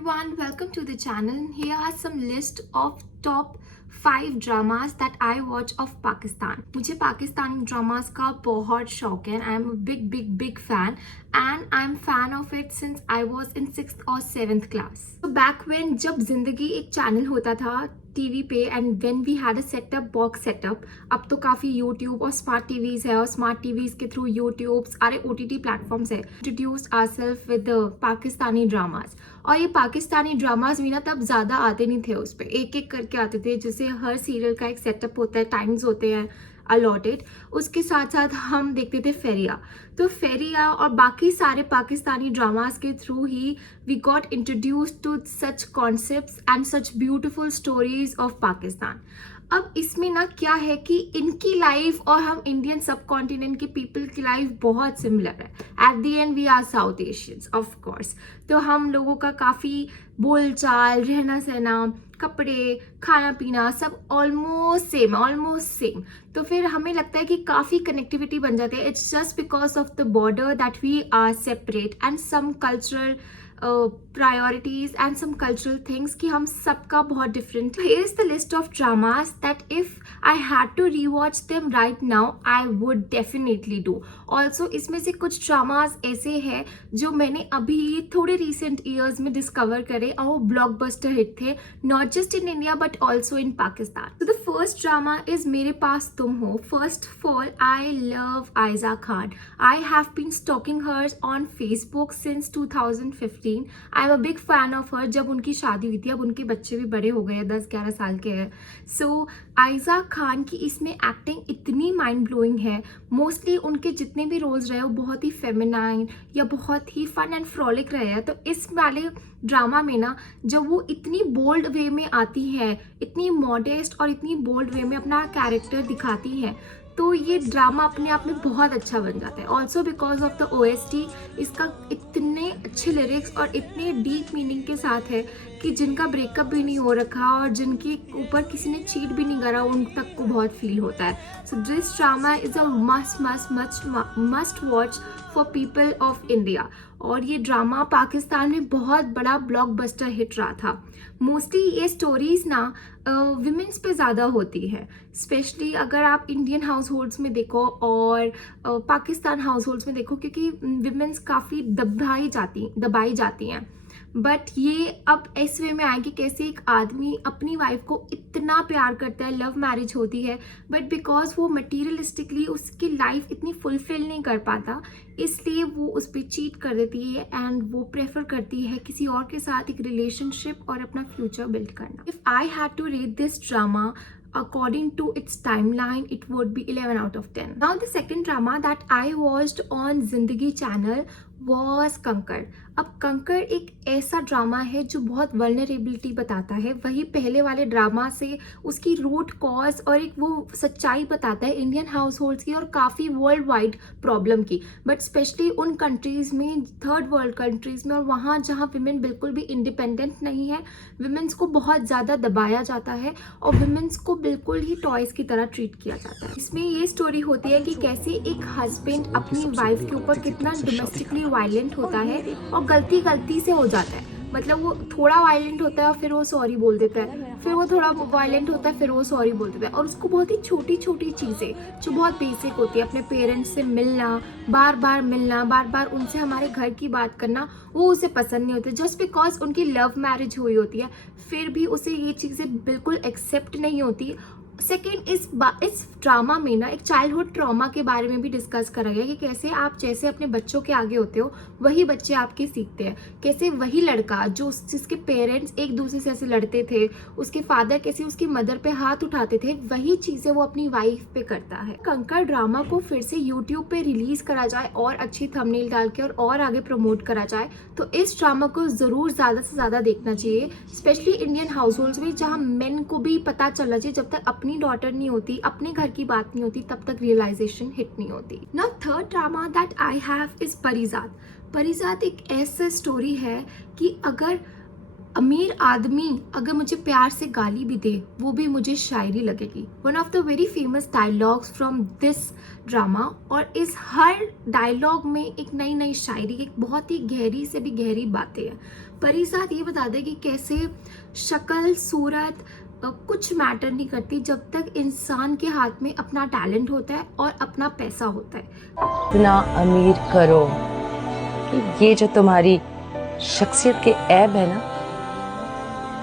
everyone, welcome to the channel. Here are some list of top 5 dramas that I watch of Pakistan. मुझे Pakistani dramas का बहुत शौक है. I am a big fan and I am fan of it since I was in 6th or 7th class. So back when जब जिंदगी एक channel होता था टीवी पे and when we had a set up box setup, अब तो काफ़ी YouTube और स्मार्ट टीवीज़ है और स्मार्ट टीवीज़ के थ्रू यूट्यूब सारे OTT प्लेटफॉर्म्स है. Introduced ourselves with Pakistani dramas. और ये पाकिस्तानी ड्रामाज भी ना तब ज़्यादा आते नहीं थे, उस पर एक एक करके आते थे. जैसे हर सीरियल का एक सेटअप होता है, टाइम्स होते हैं अलॉटेड. उसके साथ साथ हम देखते थे फेरिया. तो फेरिया और बाकी सारे पाकिस्तानी ड्रामास के थ्रू ही we got introduced to such concepts and such beautiful stories of Pakistan. अब इसमें ना क्या है कि इनकी लाइफ और हम इंडियन सब कॉन्टिनेंट के पीपल की लाइफ बहुत सिमिलर है. At the end we are South Asians of course. तो हम लोगों का काफ़ी बोलचाल, रहना सहना, कपड़े, खाना पीना सब ऑलमोस्ट सेम. तो फिर हमें लगता है कि काफ़ी कनेक्टिविटी बन जाती है. It's just because of the border that we are separate and some cultural priorities and some cultural things कि हम सबका बहुत different. Here is the list of dramas that if I had to rewatch them right now I would definitely do. Also इसमें से कुछ dramas ऐसे हैं जो मैंने अभी थोड़े recent years में discover करे और वो blockbuster hit थे, not just in India but also in Pakistan. So the first drama is मेरे पास तुम हो. First of all, I love Aiza Khan. I have been stalking her on Facebook since 2015. I am a big fan of her. जब उनकी शादी हुई थी, अब उनके बच्चे भी बड़े हो गए हैं, 10-11 साल के हैं. सो आयजा खान की इसमें एक्टिंग इतनी माइंड ब्लोइंग है. मोस्टली उनके जितने भी रोल्स रहे वो बहुत ही फेमिनाइन या बहुत ही फन एंड फ्रॉलिक रहे हैं. तो इस वाले ड्रामा में ना जब वो इतनी बोल्ड वे में आती है, इतनी मॉडेस्ट और इतनी बोल्ड वे में अपना कैरेक्टर दिखाती है, तो ये ड्रामा अपने आप में बहुत अच्छा बन जाता है. Also because of the OST. इसका इतने अच्छे लिरिक्स और इतने डीप मीनिंग के साथ है कि जिनका ब्रेकअप भी नहीं हो रखा और जिनके ऊपर किसी ने चीट भी नहीं करा, उन तक को बहुत फील होता है. So this drama is a must watch for people of India. और ये ड्रामा पाकिस्तान में बहुत बड़ा ब्लॉकबस्टर हिट रहा था. मोस्टली ये स्टोरीज ना विमेंस पे ज़्यादा होती है, स्पेशली अगर आप इंडियन हाउस होल्ड्स में देखो और पाकिस्तान हाउस होल्ड्स में देखो, क्योंकि विमेंस काफ़ी दबाई जाती हैं. बट ये अब इस वे में आए कि कैसे एक आदमी अपनी वाइफ को इतना प्यार करता है, लव मैरिज होती है, बट बिकॉज वो मटीरियलिस्टिकली उसकी लाइफ इतनी फुलफिल नहीं कर पाता, इसलिए वो उस पर चीट कर देती है एंड वो प्रेफर करती है किसी और के साथ एक रिलेशनशिप और अपना फ्यूचर बिल्ड करना. If I had to rate this drama according to its timeline, it would be 11 out of 10. Now the second drama that I watched on Zindagi channel was Kankar. अब कंकर एक ऐसा drama है जो बहुत vulnerability बताता है. वही पहले वाले ड्रामा से उसकी रूट कॉज और एक वो सच्चाई बताता है इंडियन हाउस होल्ड्स की और काफ़ी वर्ल्ड वाइड प्रॉब्लम की, बट स्पेशली उन कंट्रीज़ में, थर्ड वर्ल्ड कंट्रीज़ में, और वहाँ जहाँ विमेन बिल्कुल भी इंडिपेंडेंट नहीं है, विमेंस को बहुत ज़्यादा दबाया जाता है और विमेंस को बिल्कुल ही टॉयज़ की तरह ट्रीट किया जाता है. इसमें ये स्टोरी होती है कि कैसे एक हस्बैंड अपनी वाइफ के ऊपर कितना डोमेस्टिकली वायलेंट होता है और गलती से हो जाता है. मतलब वो थोड़ा वायलेंट होता है और फिर वो सॉरी बोल देता है, फिर वो थोड़ा वायलेंट होता है, फिर वो सॉरी बोल देता है. और उसको बहुत ही छोटी छोटी चीज़ें जो बहुत बेसिक होती है, अपने पेरेंट्स से मिलना, बार बार उनसे हमारे घर की बात करना, वो उसे पसंद नहीं होती. जस्ट बिकॉज उनकी लव मैरिज हुई होती है, फिर भी उसे ये चीज़ें बिल्कुल एक्सेप्ट नहीं होती. सेकेंड, इस ड्रामा में ना एक चाइल्डहुड ट्रॉमा के बारे में भी डिस्कस करा गया कि कैसे आप जैसे अपने बच्चों के आगे होते हो वही बच्चे आपके सीखते हैं. कैसे वही लड़का जिसके पेरेंट्स एक दूसरे से ऐसे लड़ते थे, उसके फादर कैसे उसकी मदर पे हाथ उठाते थे, वही चीज़ें वो अपनी वाइफ पे करता है. कंकर ड्रामा को फिर से यूट्यूब पे रिलीज़ करा जाए और अच्छी थंबनेल डाल के और आगे प्रमोट करा जाए तो इस ड्रामा को ज़रूर ज़्यादा से ज़्यादा देखना चाहिए, स्पेशली इंडियन हाउस होल्ड्स में, जहाँ मेन को भी पता चलना चाहिए जब तक अपनी डॉटर नहीं होती, अपने घर की बात नहीं होती, तब तक रियलाइजेशन हिट नहीं होती. Now third drama that I have is Parijat. Parijat एक ऐसा स्टोरी है कि अगर अमीर आदमी अगर मुझे प्यार से गाली भी दे वो भी मुझे शायरी लगेगी. One of the very famous dialogues from this drama. और इस हर डायलॉग में एक नई नई शायरी, एक बहुत ही गहरी से भी गहरी बातें हैं. परी साथ ये बताते हैं कि कैसे शक्ल सूरत कुछ मैटर नहीं करती जब तक इंसान के हाथ में अपना टैलेंट होता है और अपना पैसा होता है। इतना अमीर करो कि ये जो तुम्हारी शख्सियत के ऐब है ना,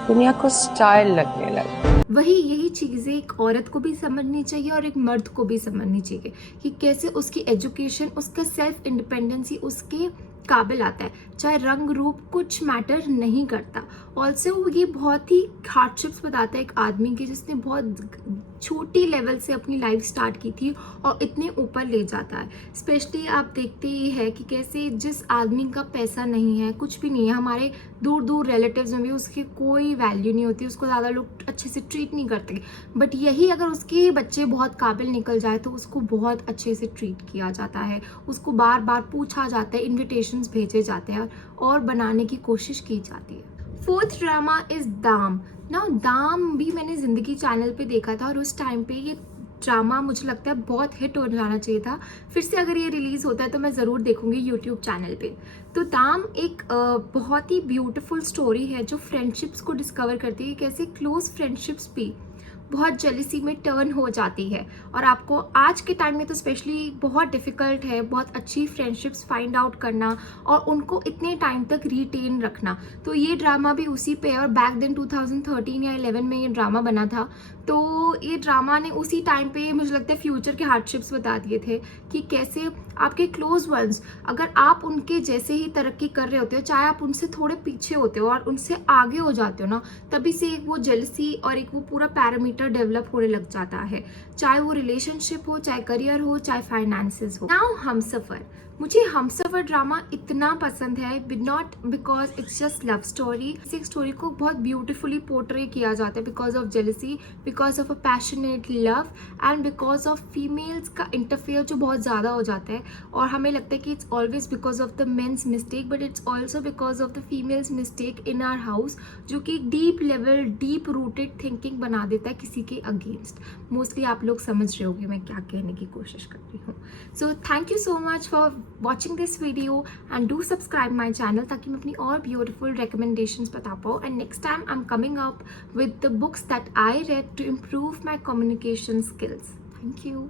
दुनिया को स्टाइल लगने लगे। वही यही चीज़ें एक औरत को भी समझनी चाहिए और एक मर्द को भी समझनी चाहिए कि कैसे उसकी एजुकेशन, उसका सेल्फ इंडिपेंडेंसी उसके काबिल आता है, चाहे रंग रूप कुछ मैटर नहीं करता। ऑल्सो ये बहुत ही हार्डशिप्स बताता है एक आदमी की जिसने बहुत छोटी लेवल से अपनी लाइफ स्टार्ट की थी और इतने ऊपर ले जाता है। स्पेशली आप देखते ही है कि कैसे जिस आदमी का पैसा नहीं है, कुछ भी नहीं है, हमारे दूर दूर रिलेटिव्स में भी उसकी कोई वैल्यू नहीं होती, उसको ज़्यादा लोग अच्छे से ट्रीट नहीं करते। बट यही अगर उसके बच्चे बहुत काबिल निकल जाए तो उसको बहुत अच्छे से ट्रीट किया जाता है, उसको बार बार पूछा जाता है, इन्विटेशंस भेजे जाते हैं और बनाने की कोशिश की जाती है। फोर्थ ड्रामा इज दाम। ना दाम भी मैंने जिंदगी चैनल पे देखा था और उस टाइम पे ये ड्रामा मुझे लगता है बहुत हिट हो जाना चाहिए था। फिर से अगर ये रिलीज होता है तो मैं ज़रूर देखूंगी यूट्यूब चैनल पे। तो दाम एक बहुत ही ब्यूटीफुल स्टोरी है जो फ्रेंडशिप्स को डिस्कवर करती है, कैसे क्लोज फ्रेंडशिप्स भी बहुत जेलिसी में टर्न हो जाती है और आपको आज के टाइम में तो स्पेशली बहुत डिफ़िकल्ट है बहुत अच्छी फ्रेंडशिप्स फाइंड आउट करना और उनको इतने टाइम तक रिटेन रखना। तो ये ड्रामा भी उसी पे है और बैक देन 2013 या 11 में ये ड्रामा बना था। तो ये ड्रामा ने उसी टाइम पे मुझे लगता है फ्यूचर के हार्डशिप्स बता दिए थे कि कैसे आपके क्लोज वंस, अगर आप उनके जैसे ही तरक्की कर रहे होते हो, चाहे आप उनसे थोड़े पीछे होते हो और उनसे आगे हो जाते हो ना, तभी से एक वो जेलसी और एक वो पूरा पैरामीटर डेवलप होने लग जाता है, चाहे वो रिलेशनशिप हो, चाहे करियर हो, चाहे फाइनेंसेस हो। नाउ हमसफर। मुझे हमसफर ड्रामा इतना पसंद है not because it's just love story. इस स्टोरी को बहुत ब्यूटीफुली पोर्ट्रे किया जाता है because of jealousy, because of a passionate love and because of females का इंटरफेयर जो बहुत ज़्यादा हो जाता है और हमें लगता है कि it's always because of the men's mistake, but it's also because of the females' mistake in our house, जो कि deep level deep rooted thinking बना देता है किसी के अगेंस्ट। मोस्टली आप लोग समझ रहे होंगे मैं क्या कहने की कोशिश कर रही हूँ। So thank you so much for watching this video and do subscribe my channel ताकि मैं अपनी और beautiful recommendations बता पाऊँ। And next time I'm coming up with the books that I read to improve my communication skills. Thank you.